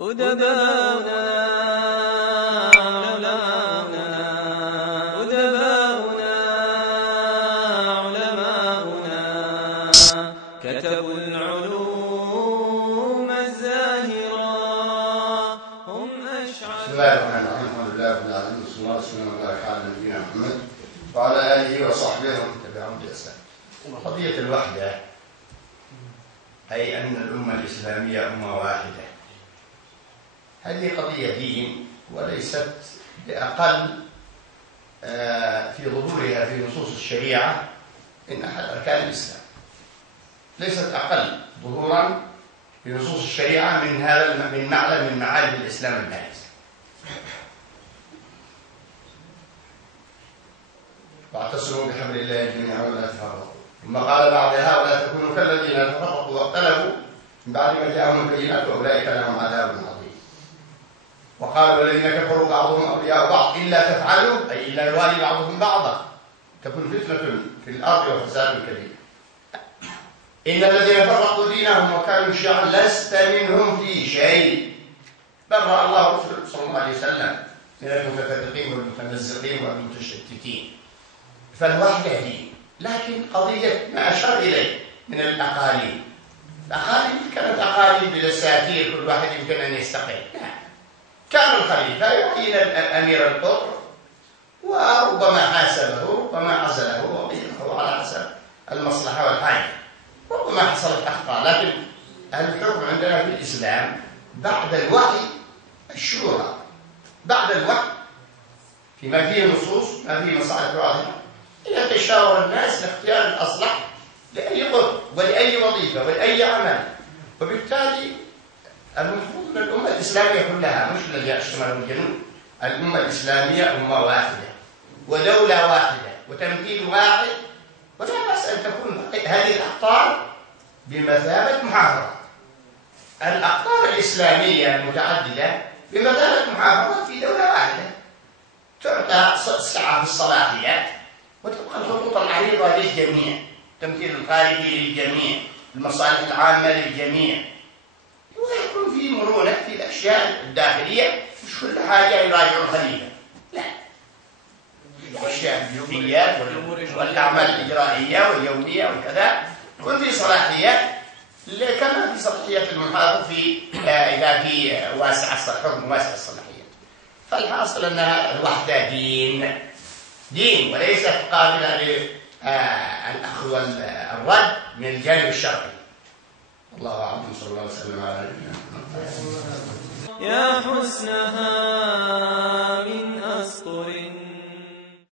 أدباؤنا علماؤنا أدباؤنا علماؤنا كتبوا العلوم الزاهرة هم أشعر. بسم الله الرحمن الرحيم. الحمد لله رب العالمين والصلاة والسلام على نبينا محمد وعلى آله وصحبه ومن تبعهم بإحسان. قضية الوحدة أي أن الأمة الإسلامية أمة واحدة، هذه قضية دين وليست بأقل في ظهورها في نصوص الشريعة من أحد أركان الإسلام، ليست أقل ظهورا في نصوص الشريعة من هذا من معلم من معالم الإسلام البارز. واعتصموا بحبل الله جميعا ولا تفرقوا، ثم قال بعدها ولا تكونوا كالذين تفرقوا واختلفوا من بعد ما جاءهم البينات واولئك لهم عذاب عظيم. وقال والذين كفروا بعضهم اولياء بعض الا تفعلوا اي الا يوالي بعضهم بعضا تكون فتنه في الارض وفساد كبير. ان الذين فرقوا دينهم وكانوا شيعا لست منهم في شيء، برأ الله رسوله صلى الله عليه وسلم من المتفرقين والمتمزقين والمتشتتين. فالوحدة دين، لكن قضية ما أشار إليه من الأقاليم، الأقاليم كانت أقاليم بدساتير كل واحد يمكن أن يستقل. كان الخليفة يعين أمير القطر وربما حاسبه ربما عزله وغيره على حسب المصلحة والحاجة، ربما حصلت أخطاء، لكن الحكم عندنا في الإسلام بعد الوحي الشورى، بعد الوحي فيما فيه نصوص ما فيه مصالح واضحة يتشاور الناس لاختيار الأصلح لأي قرب ولأي وظيفة ولأي عمل. وبالتالي المفروض أن الأمة الإسلامية كلها مش الذي يشمل الجنوب، الأمة الإسلامية أمة واحدة ودولة واحدة وتمثيل واحد، ولا بأس أن تكون هذه الأقطار بمثابة محافظات. الأقطار الإسلامية المتعددة بمثابة محافظات في دولة واحدة تعطى سعة في الصلاحيات وتبقى الخطوط العريضة للجميع، التمثيل الخارجي للجميع، المصالح العامة للجميع، ويكون في مرونة في الأشياء الداخلية، مش كل حاجة يراجع الخليفة، لا، الأشياء اليوميات والأعمال الإجرائية واليومية وكذا يكون في صلاحيات كما في صلاحية المحافظ في إذا في حكم واسع الصلاحيات. فالحاصل أنها الوحدة دين وليست قابلة للأخذ والرد من الجانب الشرعي. الله أعلم. صلى الله عليه وسلم على نبينا محمد. يا حسنها